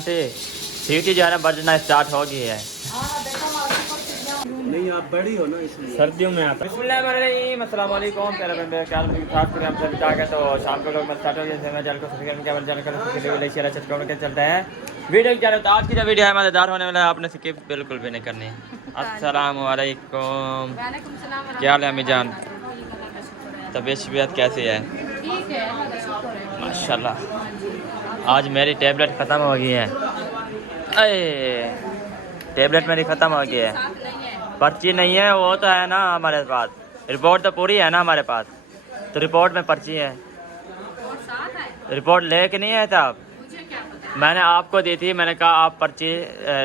सीटी जो है ना बजना स्टार्ट हो गई है। नहीं आप बड़ी हो ना इसलिए सर्दियों में आता है। अस्सलाम वालेकुम प्यारे बंदे क्या खास कर हम सब क्या तो शाम को लोग मत स्टार्ट हो जैसे मैं जल को सब्सक्राइब क्या जल कर ले शेयर चट के चलता है वीडियो क्या रहता है। आज की जो वीडियो है मजेदार होने वाला है, आपने स्किप बिल्कुल भी नहीं करनी। अस्सलाम वालेकुम, क्या हाल है अम्मी जान, तबीयत कैसी है? माशाल्लाह। आज मेरी टैबलेट ख़त्म हो गई है। अरे टैबलेट मेरी ख़त्म हो गई है, पर्ची नहीं है। वो तो है ना हमारे पास, रिपोर्ट तो पूरी है ना हमारे पास, तो रिपोर्ट में पर्ची है। रिपोर्ट ले के नहीं आए थे आप? मैंने आपको दी थी, मैंने कहा आप पर्ची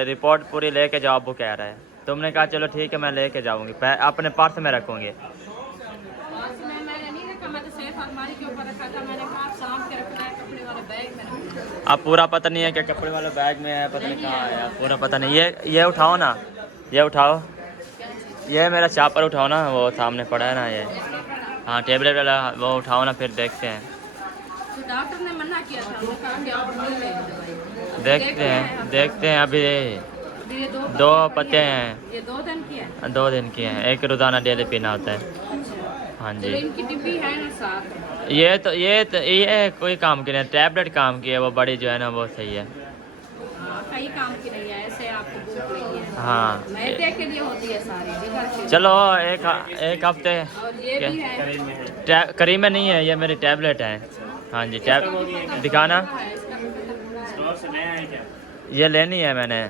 रिपोर्ट पूरी लेके जाओ, अब्बू कह रहा है। तुमने कहा चलो ठीक है मैं लेके जाऊंगी, अपने पर्स में रखूंगी। अब पूरा पता नहीं है कि कपड़े वाले बैग में है, पता नहीं कहाँ है, पूरा पता नहीं। ये उठाओ ना, ये उठाओ, ये मेरा चापर उठाओ ना, वो सामने पड़ा है ना ये। हाँ टेबलेट वाला वो उठाओ ना, फिर देखते हैं। तो डॉक्टर ने मना किया था, वो कहा कि आप नहीं लेंगे। देखते हैं अभी। ये दो पत्ते हैं, ये 2 दिन की है। 2 दिन की हैं, एक रोज़ाना डेली पीना होता है। हाँ जी। तो इनकी डिब्बी है ना साथ। ये कोई काम की नहीं, टैबलेट काम की है, वो बड़ी जो है ना वो सही है। कई काम की नहीं है, ऐसे आपको भूख लगी है। हाँ मैदे के लिए होती है सारी। चलो एक हफ्ते। और ये भी है करीब में नहीं है, ये मेरी टैबलेट है। हाँ जी दिखाना। ये लेनी है मैंने।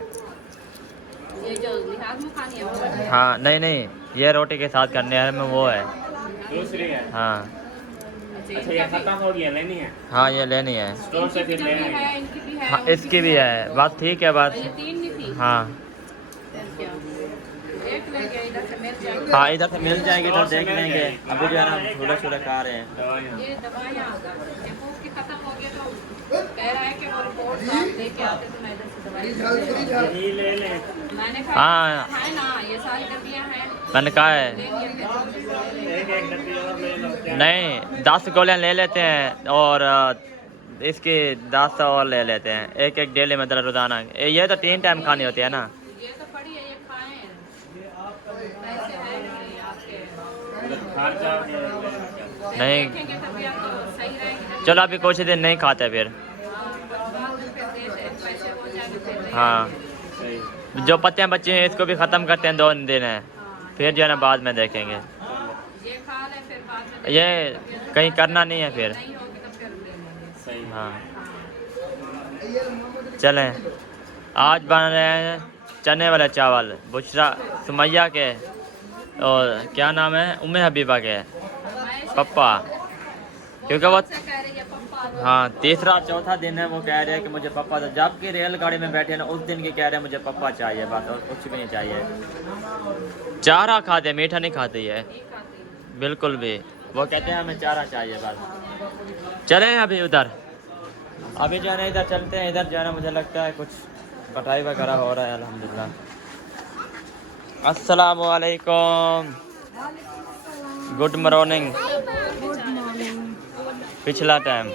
ये जो लिहाज में खानी है वो। हाँ नहीं, ये रोटी के साथ करने है में वो है दूसरी है। हाँ अच्छा ये खत्म हो गया, लेनी है? हाँ ये लेनी है। स्टोर से फिर लेनी है। इनकी भी है, हाँ इसकी भी है, बस ठीक है बस। ये 3 नहीं थी। हाँ एक लेंगे, इधर से मिल जाएगी। हाँ इधर से मिल जाएगी, इधर देख लेंगे। अभी जो है ना हम छोटा खा रहे हैं। ये दवाइयाँ रिपोर्ट की खत्म हो गई तो कह रहा है कि वो रिपोर्ट आप लेके आते तो मैं इधर से दवाई यही ले ले। मैंने कहा हाँ है ना, ये सारी डब्बियाँ हैं। मैंने कहा है एक डब्बी और ले लो। नहीं 10 गोलियाँ ले लेते हैं और इसकी 10 और ले लेते हैं, एक डेली मतलब रोज़ाना। ये तो 3 टाइम खानी होती है ना। ये तो पड़ी है, ये खाएं। पैसे हैं नहीं आपके। खर्चा नहीं देखेंगे तबीयत तो सही रहेगी। चलो अभी कुछ दिन नहीं खाते फिर। पैसे हो जाएंगे फिर। हाँ सही। जो पत्तियाँ बची हैं इसको भी ख़त्म करते हैं, 2 दिन है, फिर जो है ना बाद में देखेंगे। ये खा लें फिर बाद में ये कहीं करना नहीं है फिर। नहीं होगी तो फिर ले लेंगे। सही। हाँ चलें। आज बन रहे हैं चने वाले चावल, बुशरा सुमैया के और क्या नाम है उम्मे हबीबा के पप्पा, क्योंकि वो कह रही है पप्पा। हाँ तीसरा चौथा दिन है, वो कह रहे हैं कि मुझे पप्पा, तो जबकि रेलगाड़ी में बैठे ना उस दिन की कह रहे हैं मुझे पप्पा चाहिए, बस और कुछ भी नहीं चाहिए। चारा खाते, मीठा नहीं खाते है बिल्कुल भी। वो कहते हैं हमें चारा चाहिए बस। चलें अभी उधर, अभी जो है ना इधर चलते हैं। इधर जो है ना मुझे लगता है कुछ कटाई वगैरह हो रहा है अल्हम्दुलिल्लाह। अस्सलाम वालेकुम, गुड मॉर्निंग। पिछला टाइम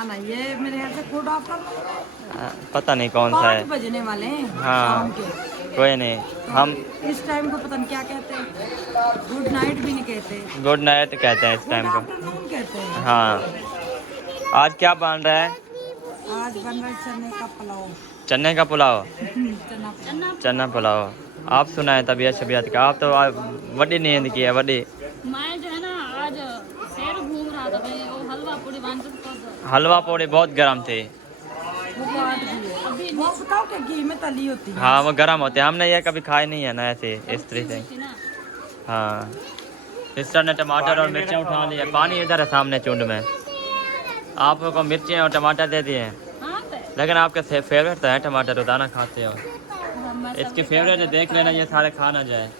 ना ये मेरे यहाँ से फूड ऑफर पता नहीं कौन सा है। 5 बजने वाले हैं हाँ शाम के। कोई नहीं, हम इस टाइम को पता नहीं क्या कहते हैं, गुड नाइट भी नहीं कहते, गुड नाइट कहते हैं इस गुड टाइम को। आफ्टरनून कहते हैं। हाँ आज क्या बन रहा है? आज बन रहा है चने का पुलाव। चने का पुलाव, चना चना पुलाव। आप सुनाए तबीयत का, आप तो वड्डी नींद की है वड्डी। मैं जो है ना आज शहर घूम रहा था भाई, वो हलवा पूरी हलवा पूड़ी बहुत गर्म थी। वो बताओ क्या घी में तली होती है। हाँ वो गर्म होते हैं, हमने ये कभी खाए नहीं है ना ऐसे इस तरीके से। हाँ सिस्टर ने टमाटर और मिर्चें उठा ली है, पानी इधर है सामने चुंड में। आपको मिर्चें और टमाटर दे दिए हैं, लेकिन आपके फेवरेट तो है टमाटर, रोजाना खाते हो। इसकी फेवरेट है, देख लेना ये सारे खा ना जाए।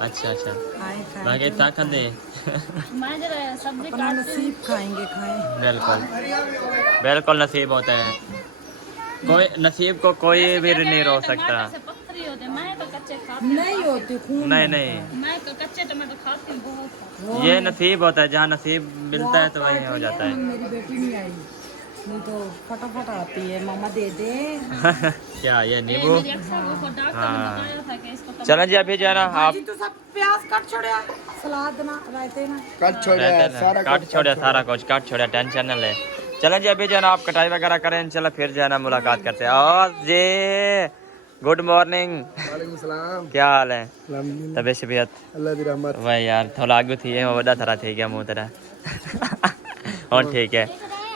अच्छा बाकी ताकत दे। अपना नसीब खाएंगे खाएं। बिल्कुल नसीब होता है, कोई नसीब को कोई भी नहीं रोक सकता। नहीं होती खून नहीं मैं तो कच्चे टमाटर खाती हूँ बहुत। ये नसीब होता है, जहाँ नसीब मिलता है तो वही हो जाता है। मेरी बेटी नहीं आई, नहीं तो फटाफट आती है, मामा दे दे। क्या ये नींबू? मेरी अक्सर वो डॉक्टर ने बताया था कि इसको चलो जी अभी जो है ना आप भाजी तो सब प्याज काट छोड़िया, सलाद ना रहते ना। कट छोड़े सारा काट छोड़े सारा कुछ काट छोड़े, टेंशन न ले। चलो जी अभी जो है ना आप कटाई वगैरह करें, चलो फिर जो है ना मुलाकात करते हैं। और जी गुड मॉर्निंग, वालेकुम सलाम। क्या हाल है? अल्हम्दुलिल्लाह, तबीयत शबीयत? अल्लाह दी रहमत। वही यार थोड़ा आगू थी है, वो बड़ा थरा थी क्या मुँह तेरा। और ठीक है,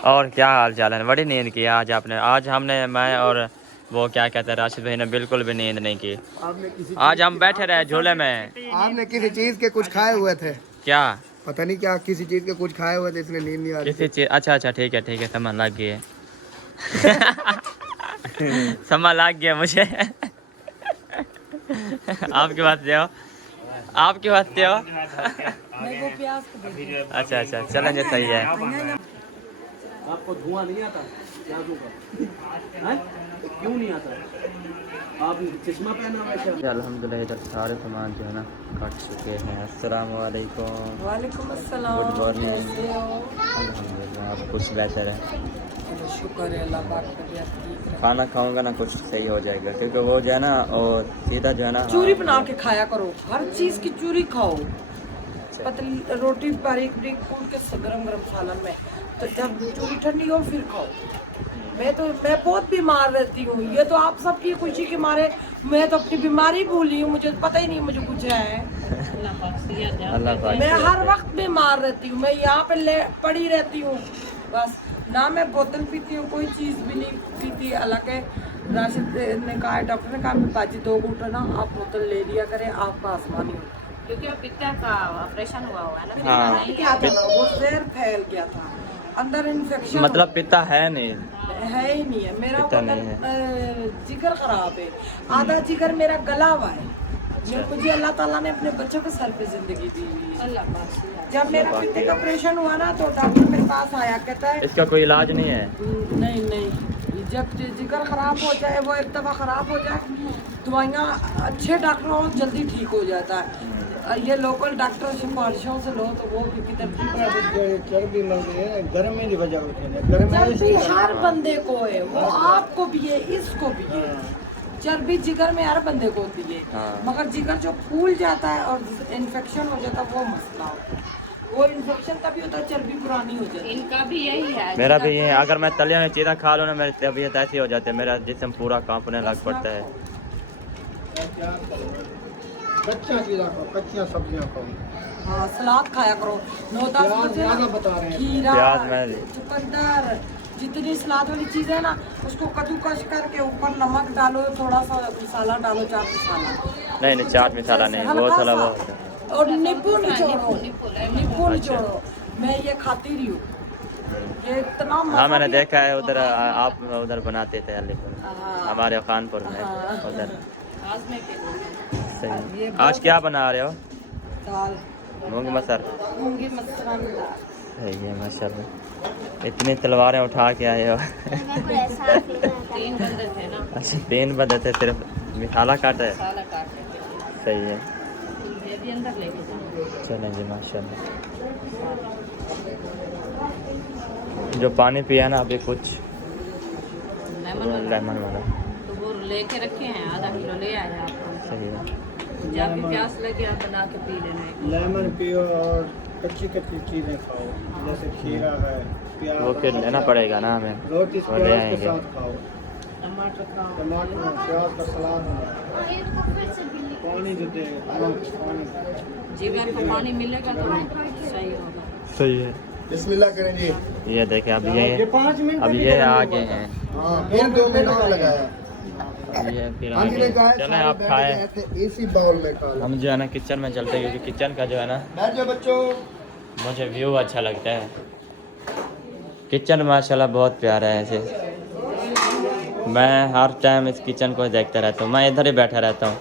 और क्या हाल चाल है? बड़ी नींद की आज आपने? आज हमने, मैं और वो क्या कहते हैं राशिद भाई ने बिल्कुल भी नींद नहीं की। आपने किसी आज हम बैठे रहे झूले में। आपने किसी चीज के कुछ खाए हुए थे, क्या? पता नहीं क्या, किसी चीज के कुछ खाए हुए थे इसलिए नींद नहीं आ रही किसी चीज? अच्छा अच्छा ठीक है समझ लग गई है। समझ लग गया मुझे। आपके बात हो, आपके बात हो। मैं वो प्याज को दे दूँ। अच्छा अच्छा चलेंगे, सही है। आपको धुआं नहीं आता प्याजों का? हैं? क्यों नहीं आता? आप चश्मा पहना हुआ है? अल्हम्दुलिल्लाह इधर सारे सामान जो है ना कट चुके हैं। अस्सलाम वालेकुम। वालेकुम अस्सलाम। Good morning. कैसे हो? अल्हम्दुलिल्लाह आप कुछ बेहतर है। चलो शुक्र है, अल्लाह पाक तबीयत ठीक है। खाना खाऊंगा ना कुछ सही हो जाएगा, क्योंकि वो जो है ना और सीधा जो है ना चूरी बना के खाया करो, हर चीज की चूरी खाओ। पतली रोटी बारीक बारीक कूट के गरम गरम सालन में, तो जब चूरी ठंडी हो फिर खाओ। मैं बहुत बीमार रहती हूँ, ये तो आप सबकी खुशी के मारे मैं तो अपनी बीमारी भूली हूँ, मुझे पता ही नहीं मुझे कुछ है। अल्लाह पाक मैं हर वक्त बीमार रहती हूँ, मैं यहाँ पे पड़ी रहती हूँ बस। ना मैं बोतल पीती हूँ, कोई चीज़ भी नहीं पीती। हालांकि राशिद ने कहा, डॉक्टर ने कहा बाजी 2 घूंट ना आप बोतल ले लिया करें, आपका आसमानी होता। क्योंकि वो पित्ता का ऑपरेशन हुआ हुआ है ना, हाँ। नहीं क्या था ना, वो जहर फैल गया था अंदर, इन्फेक्शन मतलब पिता है नहीं, है ही नहीं है मेरा। पिता वो नहीं जिगर खराब है, आधा जिगर मेरा गला हुआ है। मुझे अल्लाह ताला ने अपने बच्चों के सर पे जिंदगी दी हुई है। अल्लाह पाक। जब मेरा पित्ते का ऑपरेशन हुआ ना तो डॉक्टर मेरे पास आया, कहता है इसका कोई इलाज नहीं है। नहीं, जब जिगर खराब हो जाए, वो एक दफ़ा खराब हो जाए, दवाइयाँ अच्छे डॉक्टरों जल्दी ठीक हो जाता है। ये लोकल डॉक्टर सिफारिशों से लो तो वो किधर चर्बी लग गई है, गर्म में वजह होती है, गर्म चर्बी हर बंदे को है, वो आपको भी है, इसको भी है। चर्बी जिगर में हर बंदे को होती है, हाँ। मगर जिगर जो फूल जाता है और इन्फेक्शन हो जाता है वो मसला होता है। वो इन्फेक्शन तभी होता है, चर्बी पुरानी हो जाती है। इनका भी यही है। मेरा भी ये है, अगर मैं तलिया हुई चीज़ें खा लूँ ना मेरी तबीयत ऐसी हो जाती है, मेरा जिस्म पूरा कांपने लग पड़ता है। कच्चा चीज़ा खाओ, कच्चियाँ सब्जियाँ खाओ। हाँ, सलाद खाया करो। 9-10 बजे ज़्यादा बता रहे हैं। खीरा, प्याज मैं चुकंदर, जितनी सलाद वाली चीज़ है ना, उसको कद्दूकस करके ऊपर नमक डालो, थोड़ा सा मसाला डालो, चाट मसाला। नहीं चाट मसाला नहीं, वो हल्का थोड़ा सा। वो और नींबू निचोड़ो, नींबू निचोड़ो। मैं ये खाती रही हूँ, ये इतना मजा हाँ मैंने भी देखा है आता उधर, आप उधर बनाते थे अलीपुर, हाँ। हमारे खानपुर में हाँ। उधर। आज में सही। ये आज क्या बना रहे हो? दाल, मूंग मसर। मूंगी मसाला दाल। सही है माशाल्लाह। इतनी तलवारें उठा के आए हो। 3 बंदे थे ना, अच्छा 3 बंदे थे, सिर्फ मिसाला काटा है। साला काट रहे सही है, थे, ये भी अंदर लेके जाओ। चलें जी माशाल्लाह। जो पानी पिया ना अभी कुछ लेमन वाला लेमन वाला, तो वो लेके रखे हैं, आधा किलो ले आए आप। सही है। जब भी प्यास लगे आप बना के पी लेना है। लेमन पियो और कच्ची कच्ची चीज़ें खाओ, जैसे खीरा है, प्याज। वो फिर लेना पड़ेगा ना हमें, रोटी वो ले प्याज के आएंगे। साथ खाओ, टमाटर खाओ। टमाटर प्याज का सलाद बनाओ, पानी जो दे पानी। जिगर को पानी मिलेगा तो सही होगा। सही है। बिस्मिल्लाह करें जी। ये देखे अब ये ये 5 मिनट अब ये आगे हैं, हाँ, फिर 2 मिनट और लगाया। अब ये फिर हाँ जी, आगे। लेकर आए, चलें सारे आप बैठ खाएं, गए थे, इसी बाउल में खा लो। हम जो है ना किचन में चलते हैं, क्योंकि किचन का जो है ना बैठ जाओ बच्चों। मुझे व्यू अच्छा लगता है। किचन माशाल्लाह बहुत प्यारा है ऐसे, मैं हर टाइम इस किचन को देखता रहता हूँ, मैं इधर ही बैठा रहता हूँ।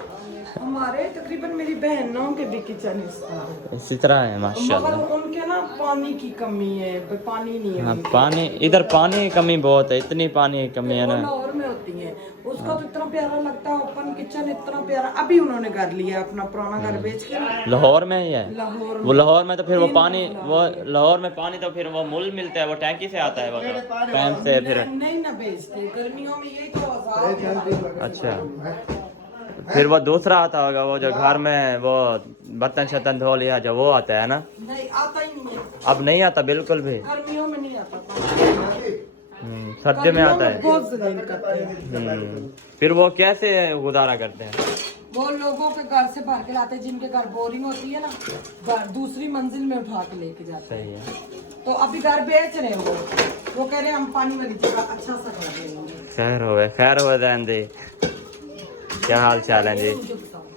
हमारे तकरीबन मेरी बहनों के भी किचन इस तरह, इसी तरह है मगर माशाल्लाह। उनके ना पानी की कमी है, पानी नहीं है हाँ उनके। पानी, इधर पानी की कमी बहुत है, इतनी पानी की कमी है वो ना। लाहौर में होते होती हैं। उसका तो इतना प्यारा लगता है, ओपन किचन इतना प्यारा। अभी उन्होंने घर लिया अपना पुराना घर बेच के ना, लाहौर में ही है लाहौर वो। लाहौर में तो फिर वो पानी, वो लाहौर में पानी तो फिर वो मूल मिलता है, वो टैंकी से आता है वो तो टैंक से फिर। नहीं ना बेचते गर्मियों में, यही तो आजाद। अच्छा, फिर वो दूसरा आता होगा वो जो घर में वो बर्तन शर्तन धो लिया जो, वो आता है ना? नहीं आता ही नहीं है, अब नहीं आता बिल्कुल भी। गर्मियों में नहीं आता, सर्दी में आता है। बहुत जलील करते हैं। फिर वो कैसे गुजारा करते हैं? वो लोगों के घर से भर के लाते हैं, जिनके घर बोरिंग होती है ना, दूसरी मंजिल में उठा के लेके जाते हैं। सही है। तो अभी घर बेच रहे हैं वो कह रहे हैं हम पानी वाली जगह अच्छा सा कर देंगे। खैर हो रहने दे। क्या हाल चाल है जी?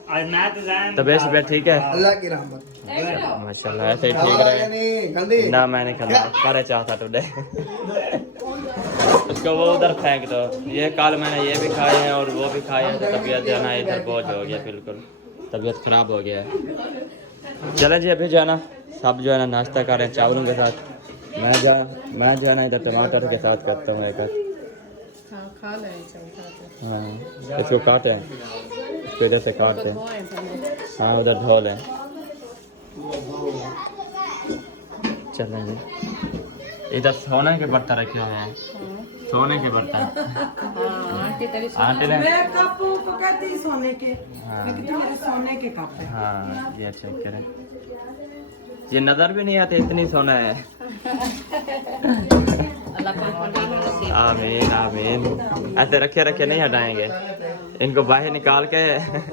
आज मैं तो जाए तबीयत शबीयत ठीक है? अल्लाह की रहमत। माशाल्लाह ऐसे ही ठीक रहे ना। मैंने खाना करे चाहता टुडे उसको वो उधर फेंक दो। ये कल मैंने ये भी खाए हैं और वो भी खाए हैं, तो तबीयत जो है ना इधर बोझ हो गया, बिल्कुल तबीयत खराब हो गया है। चलें जी, अभी जो है ना सब जो है ना नाश्ता कर रहे हैं चावलों के साथ। मैं जो है ना इधर टमाटर के साथ करता हूँ एक। हाँ, इसको काटे इसको इधर से काटते हैं। हाँ उधर धो लें। चलें जी, इधर सोने के बर्तन रखे हुए हैं, सोने के बर्तन। आंटी ने मैं कप को कहती हूँ सोने के, क्योंकि तो मेरे सोने के कप है। हाँ ये चेक करें, ये नजर भी नहीं आते इतनी सोना है। आमीन आमीन। ऐसे रखे रखे नहीं हटाएंगे इनको, बाहर निकाल के।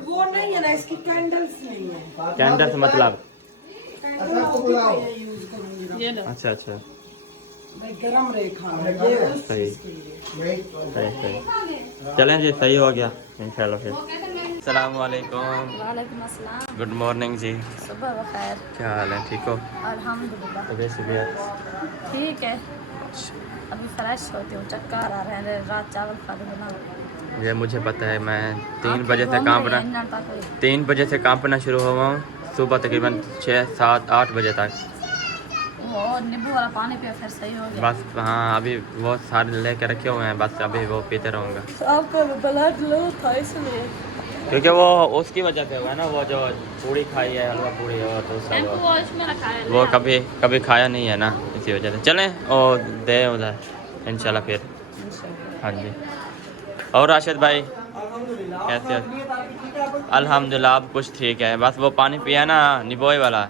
वो नहीं है ना, इसकी कैंडल्स नहीं है। कैंडल्स मतलब? अच्छा अच्छा, गरम रहे खाना, ये उस सही चीज़ के लिए। सही। चलें जी, सही हो गया इंशाल्लाह। फिर अस्सलाम वालेकुम। वालेकुम अस्सलाम। गुड मॉर्निंग जी। सुबह बखैर। क्या हाल है, ठीक हो? अल्हम्दुलिल्लाह तबीयत ठीक है। अभी फ्रेश होती हूँ, चक्कर आ रहे हैं, रात चावल खा के बना। ये मुझे पता है, मैं 3 बजे से काम करना 3 बजे से काम करना शुरू हुआ हूँ, सुबह तकरीबन 6 7 8 बजे तक। वो नींबू वाला पानी पिया फिर सही हो गया। बस हाँ, अभी वो सारे लेके रखे हुए हैं, बस अभी वो पीते रहूँगा। आपका ब्लड लो था इसलिए। क्योंकि वो उसकी वजह से हुआ है ना, वो जो पूड़ी खाई है, हलवा पूड़ी, और दूसरा वो इसमें रखा है वो कभी खाया नहीं है ना, इसी वजह से। चलें और दे उधर इंशाल्लाह फिर। हाँ जी। और राशिद भाई कैसे हो? अल्हम्दुलिल्लाह अब कुछ ठीक है, बस वो पानी पिया ना निबोई वाला,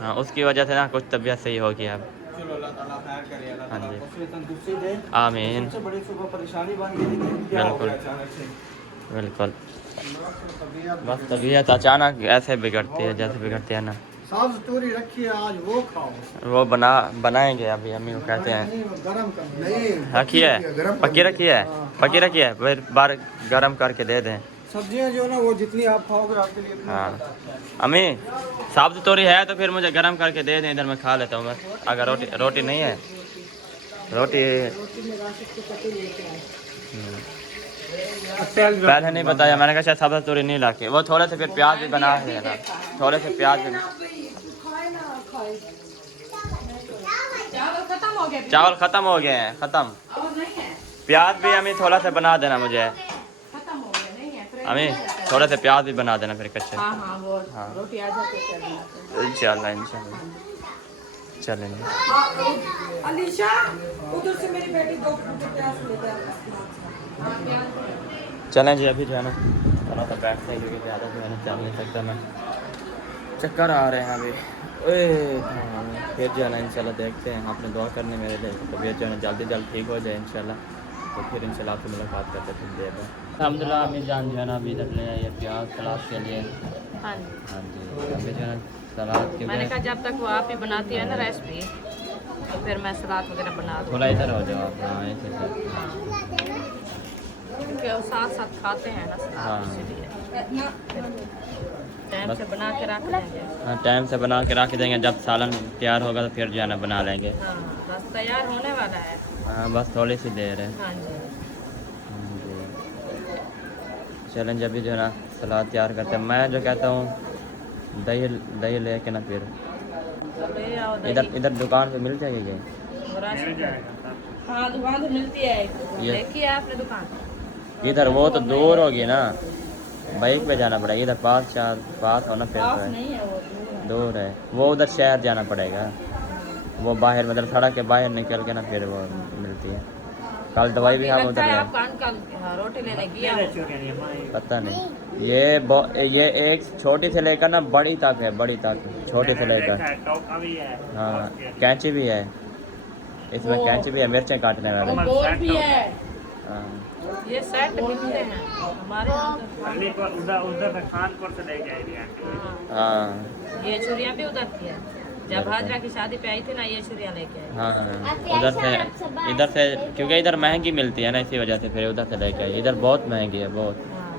हाँ उसकी वजह से ना कुछ तबीयत सही हो गया अब। हाँ जी आमीन। बिल्कुल बिल्कुल। बस तबीयत अचानक ऐसे बिगड़ती है जैसे बिगड़ती है ना। साफ चूरी रखी है, आज वो खाओ। वो बनाएंगे अभी, अम्मी को कहते हैं गरम कर। नहीं रखी है, पक्की रखी है, पक्की रखी है, फिर बार गरम करके दे दें। सब्जियां जो ना वो जितनी आप खाओगे आपके लिए। हाँ अम्मी, साबुत तोरी है तो फिर मुझे गरम करके दे दें, इधर मैं खा लेता हूँ बस। अगर रोटी नहीं है, रोटी पहले नहीं बताया, मैंने कहा शायद साबुत तोरी नहीं लाके। वो थोड़े से फिर प्याज भी बना है ना, थोड़े से प्याज भी। चावल खत्म हो गए हैं, खत्म। प्याज भी अम्मी थोड़ा सा बना देना मुझे, अम्मी थोड़ा सा प्याज भी बना देना फिर कच्चे। हाँ इंशाल्लाह इंशाल्लाह। चलेंगे। अलीशा उधर से मेरी बेटी 2 प्याज ले जा। चलें जी, अभी जो है ना थोड़ा सा बैठते हैं, क्योंकि ज़्यादा जो है ना चल नहीं सकता मैं, चक्कर आ रहे हैं अभी। फिर जो है ना इंशाल्लाह देखते हैं, आपने दुआ करने मेरे लिए, तबीयत जो है ना जल्दी ठीक हो जाए इंशाल्लाह, तो फिर इंशाल्लाह आपसे मुलाकात करते हैं देर में। अल्हम्दुलिल्लाह अम्मी जान जो है ना अभी इधर ले आई है प्याज सलाद के लिए। हाँ जी हाँ जी, अभी जो है ना सलाद के मैंने कहा जब तक वो आप ही बनाती है ना रेसिपी, तो फिर मैं सलाद वगैरह बना दूँ। थोड़ा इधर हो जाओ आप। हाँ ऐसे से, क्योंकि वो साथ साथ खाते हैं ना सलाद, हाँ। इसीलिए टाइम से बना के रख लेंगे। हाँ टाइम से बना के रख देंगे, जब सालन तैयार होगा तो फिर जो है ना बना लेंगे। हाँ बस तैयार होने वाला है। हाँ बस थोड़ी सी देर है। हाँ जी चलें जब भी जो है ना सलाद तैयार करते हैं, मैं जो कहता हूँ दही लेके ना फिर तो ले आओ दही। इधर दुकान पे मिल जाएगी। हाँ दुकान तो मिलती है, ये- देखी है आपने दुकान? इधर वो तो दूर होगी ना, बाइक पे जाना पड़ेगा। इधर पास होना फिर तो है, नहीं है वो दूर है। वो उधर शहर जाना पड़ेगा, वो बाहर मतलब सड़क के बाहर निकल के ना फिर वो मिलती है। कल दवाई भी हम उधर आप कान रोटी लेने गया पता नहीं। ये एक छोटी से लेकर ना बड़ी तक है, बड़ी तक छोटी से लेकर। टोका भी है। हाँ कैंची भी है इसमें, कैंची भी है मिर्चें काटने वाले। बोर भी है, हाँ ये सेट मिलते हैं हमारे यहाँ तो। अगली को उधर से खानपुर से लेके आई थी। हाँ ये छुरियाँ भी उधर थी, जब हाजरा की शादी पे आई थी ना, ये छुरियाँ लेके आई। हाँ इधर से क्योंकि इधर महंगी मिलती है ना, इसी वजह से फिर उधर से लेके आई। इधर बहुत महंगी है बहुत। हाँ।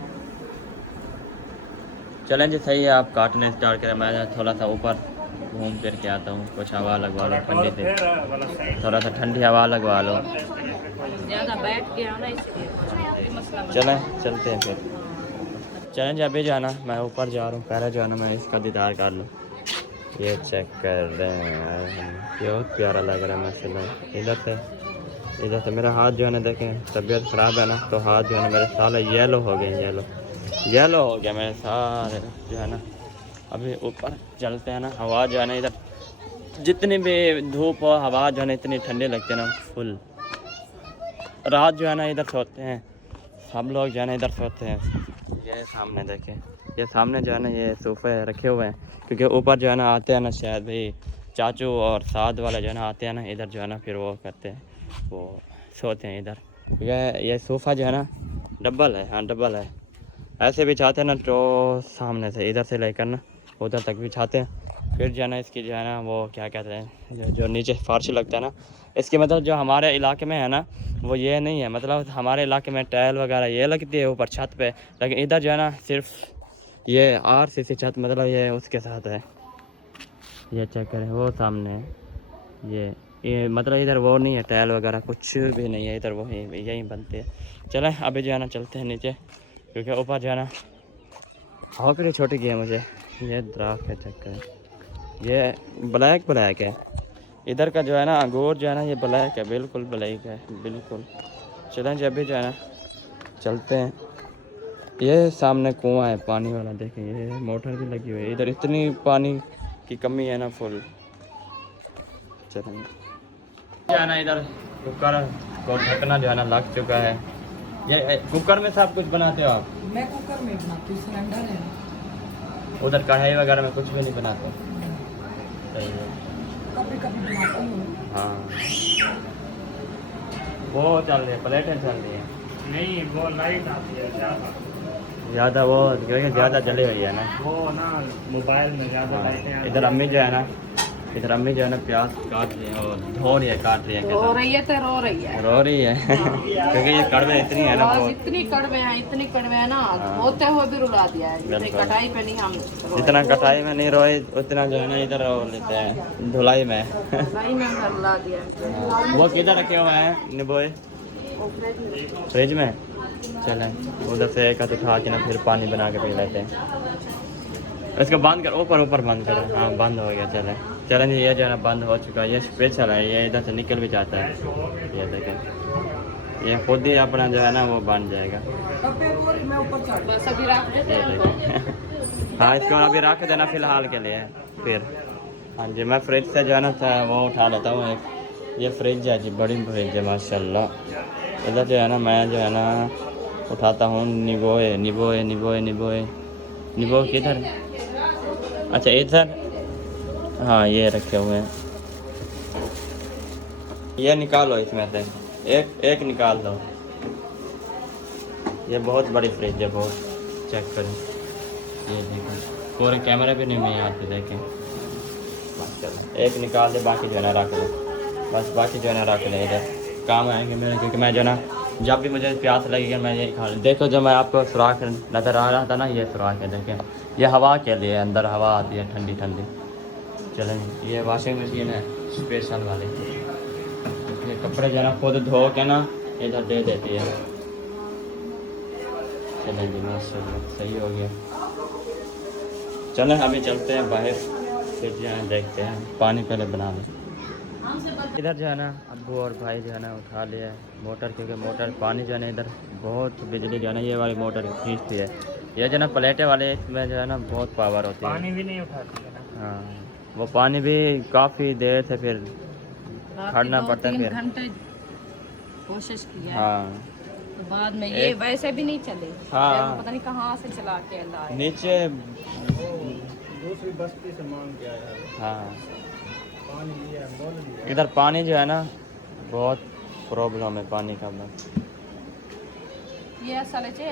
चलें जी सही है, आप काटने स्टार्ट करें, मैं थोड़ा सा ऊपर घूम फिर के आता हूँ, कुछ हवा लगवा लो ठंडी से, थोड़ा सा ठंडी हवा लगवा लो। ज्यादा बैठ के आना इसलिए मसला बन चलें चलते हैं फिर। चलें जी अभी जो है ना मैं ऊपर जा रहा हूँ, पहले जो है ना मैं इसका दीदार कर लूँ। ये चेक कर रहे हैं, बहुत प्यारा लग रहा है माशाल्लाह। इधर से मेरा हाथ जो है ना देखें, तबीयत ख़राब है ना, तो हाथ जो है ना मेरे सारे येलो हो गए, येलो हो गया मेरे सारे जो है ना। अभी ऊपर चलते हैं ना, हवा जो है ना इधर जितनी भी धूप हो, हवा जो है ना इतनी ठंडी लगती है ना फुल। रात जो है ना इधर सोते हैं सब लोग जो है ना, इधर सोते हैं। ये सामने देखें, ये सामने जो है ना ये सोफ़े रखे हुए हैं, क्योंकि ऊपर जो है ना आते हैं ना शायद भाई चाचू और साथ वाले जो है ना आते हैं ना इधर जो है ना, फिर वो करते हैं, वो सोते हैं इधर। ये सोफ़ा जो है ना डबल है, हाँ डबल है। ऐसे भी चाहते हैं ना तो सामने से इधर से लेकर ना उधर तक भी चाहते हैं। फिर जो है ना इसकी जो है ना वो क्या कहते हैं, जो नीचे फर्श लगता है ना, इसके मतलब जो हमारे इलाके में है ना वो ये नहीं है। मतलब हमारे इलाके में टाइल वगैरह ये लगती है ऊपर छत पे, लेकिन इधर जो है ना सिर्फ ये RCC छत, मतलब ये उसके साथ है। ये चेक करें वो सामने है, ये मतलब इधर वो नहीं है, टाइल वगैरह कुछ भी नहीं है इधर, वो यहीं बनती है। चलें अभी जो है ना चलते हैं नीचे, क्योंकि ऊपर जो है ना हॉकरी छोटी की है मुझे। ये दराख है, चेक करें, ये ब्लैक है। इधर का जो है ना अंगूर जो है ना ये ब्लैक है, बिल्कुल ब्लैक है बिल्कुल। चलें जी अभी जो है ना चलते हैं। ये सामने कुआं है पानी वाला, देखें ये मोटर भी लगी हुई है। इधर इतनी पानी की कमी है ना फुल। चलें जो है ना इधर कुकर को ढकना जो है ना लग चुका है। ये कुकर में सब कुछ बनाते हो आप? मैं कुकर में बनाती हूँ, सिलेंडर है। उधर कढ़ाई वगैरह में कुछ भी नहीं बनाते? सही है, कभी कभी बनाती हूँ। हाँ वो चल रही है, प्लेटें चल रही हैं। नहीं वो लाइट आती है ज़्यादा, वो क्योंकि ज़्यादा जली हुई है ना, वो ना मोबाइल में ज़्यादा लाइटें आती इधर अम्मी जो है ना, प्याज काट रही है और धो रही है, काट रही है। रो रही है तो रो रही है, रो रही है क्योंकि ये कड़वे इतनी है ना और बहुत। इतनी कड़वे हैं ना, होते हुए भी रुला दिया है। जैसे बिल्कुल। कटाई पे नहीं हम जितना कटाई में नहीं रोए उतना जो है ना इधर रो लेते हैं धुलाई में नहीं में रुला दिया है। वो किधर रखे हुए हैं निबोए? फ्रिज में। चलें उधर से एक हाथ उठा के ना फिर पानी बना के पी लेते हैं। इसको बंद कर, ऊपर बंद करो। हाँ बंद हो गया। चलें जी ये जो है ना बंद हो चुका है। ये स्पेशल है, ये इधर से निकल भी जाता है। ये देखें, ये खुद ही अपना जो है ना वो बन जाएगा। मैं ऊपर चढ़ बस अभी रख देते ये हैं। देखें हाँ इसको अभी रख देना फिलहाल के लिए फिर। हाँ जी मैं फ्रिज से जो है ना वो उठा लेता हूँ एक। ये फ्रिज है जी, बड़ी फ्रिज है माशाल्लाह। इधर जो है ना मैं जो है ना उठाता हूँ निबो किधर? अच्छा इधर, हाँ ये रखे हुए हैं। ये निकालो इसमें से एक निकाल दो। ये बहुत बड़ी फ्रिज है बहुत, चेक करें। ये देखें पूरे कैमरे भी नहीं आते, देखें माशाल्लाह। एक निकाल दे, बाकी जो है ना रख लो, बस बाकी जो है ना रख ले, इधर काम आएंगे मेरे, क्योंकि मैं जो है ना जब भी मुझे प्यास लगेगी मैं यही खा लूँ। देखो जो मैं आपको सुराख नज़र आ रहा था ना, ये सुराख है देखें। ये हवा के लिए, अंदर हवा आती है ठंडी ठंडी। चलें ये वॉशिंग मशीन है स्पेशल वाली, ये कपड़े जो है ना खुद धो के ना इधर दे देती है। चलें जी माशाल्लाह सही हो गया। चलें अभी चलते हैं बाहर, फिर जो है देखते हैं, पानी पहले बना लें। इधर जो है ना अब्बू और भाई जो है ना उठा लिया है मोटर, क्योंकि मोटर पानी जो है ना इधर बहुत बिजली जो है ना ये वाली मोटर खींचती है। ये जो है ना प्लेटें वाले इसमें जो है ना बहुत पावर होती है। पानी भी नहीं उठाती है ना। हाँ, वो पानी भी काफ़ी देर से फिर खड़ना पड़ता है 2-3 फिर। घंटे कोशिश किया है, हाँ तो बाद में ये वैसे भी नहीं चले। हाँ। फिर वो पता नहीं कहाँ से चला के लाए। नीचे दूसरी बस्ती से मांग के आया है, हाँ पानी लिया है, बोल दिया। इधर पानी जो है ना बहुत प्रॉब्लम है पानी का बस। ये असल है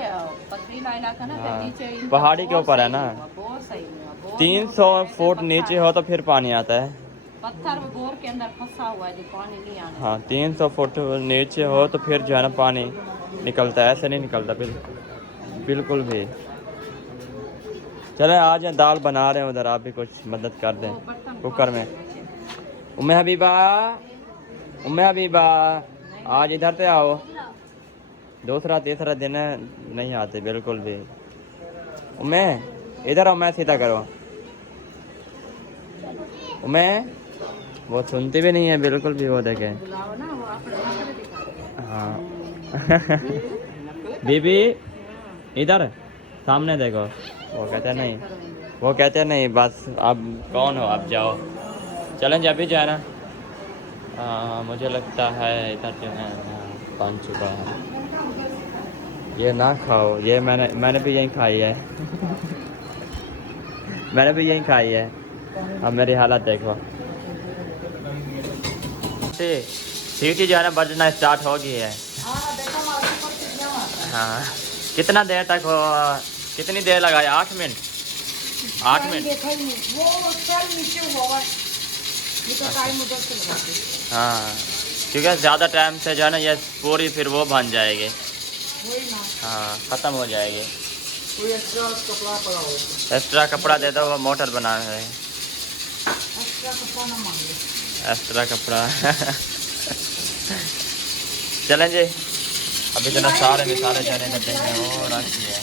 पथरीला इलाका ना, तो हाँ, नीचे इनका पहाड़ी के बहुत ऊपर है सही ना। हुआ, बहुत सही हुआ, बहुत 300 हुआ, फुट पत्थर- नीचे हो तो फिर पानी आता है। पत्थर वो बोर के अंदर फंसा हुआ है जो पानी नहीं आना। हाँ 300 फुट नीचे हो तो फिर जो है ना पानी निकलता है, ऐसे नहीं निकलता बिल्कुल भी। चले आज दाल बना रहे हैं उधर, आप भी कुछ मदद कर दें वो बर्तन कुकर में। उम्मे हबीबा आज इधर से आओ, दूसरा तीसरा दिन है नहीं आते बिल्कुल भी। उम्मे इधर आओ, मैं सीधा करो। उम्मे वो सुनती भी नहीं है बिल्कुल भी, वो देखे। बुलाओ ना, वो अपने नखरे दिखाते हैं। हाँ बीबी इधर सामने देखो। वो कहते हैं नहीं, वो कहते हैं नहीं बस अब कौन हो आप जाओ। चलें अभी जो है ना मुझे लगता है इधर जो है बन चुका है। ये ना खाओ, ये मैंने भी यही खाई है मैंने भी यही खाई है। अब मेरी हालत देखो। सीटी जो है ना बजना स्टार्ट हो गई है। हाँ कितना देर तक हो, कितनी देर लगाई? 8 मिनट 8 मिनट। वो चल नीचे हुआ है, ये तो टाइम उधर से लगाते हैं। हाँ क्योंकि ज़्यादा टाइम से जो है ना ये पूरी फिर वो बन जाएगी। वही ना, हाँ ख़त्म हो जाएगी। कोई एक्स्ट्रा कपड़ा पड़ा हो। एक्स्ट्रा कपड़ा दे दो, वो मोटर बना रहे हैं। एक्स्ट्रा कपड़ा ना मांगे। एक्स्ट्रा कपड़ा चलें जी, अभी तो ना सारे मिसाले जाने देते हैं और रखी है,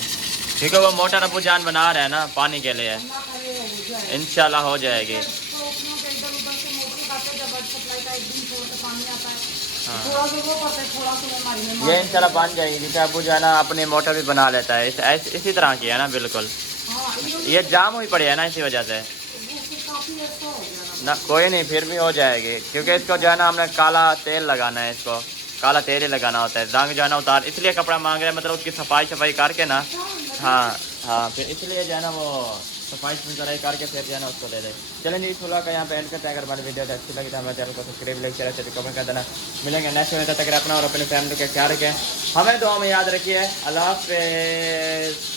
क्योंकि वो मोटर अबू जान बना रहे हैं ना पानी के लिए, इंशाल्लाह हो जाएगी। हाँ थोड़ा सा वो करते हैं, थोड़ा सा वो मारने में। ये इंशाल्लाह बन जाएगी, क्योंकि अबू जो है ना अपनी मोटर भी बना लेता है। इसी तरह की है ना बिल्कुल। ये जाम हुई पड़ी है ना इसी वजह से ना। कोई नहीं फिर भी हो जाएगी, क्योंकि इसको जो है ना हमने काला तेल लगाना है, इसको काला तेल ही लगाना होता है। रंग जो है ना उतार, इसलिए कपड़ा मांग रहे हैं, मतलब उसकी सफाई करके ना। हाँ हाँ फिर इसलिए जो है ना वो सफाई करके फिर जो है ना उसको दे दे। चलें जी, इस का यहाँ पे एंड करते हैं। अगर हमारी वीडियो अच्छी लगी तो हमारे चैनल को सब्सक्राइब लाइक शेयर तो कमेंट कर देना। मिलेंगे नेक्स्ट वीडियो तक। अपना और अपनी फैमिली का ख्याल रखें, हमें दुआ में याद रखिए। अल्लाह हाफ़िज़।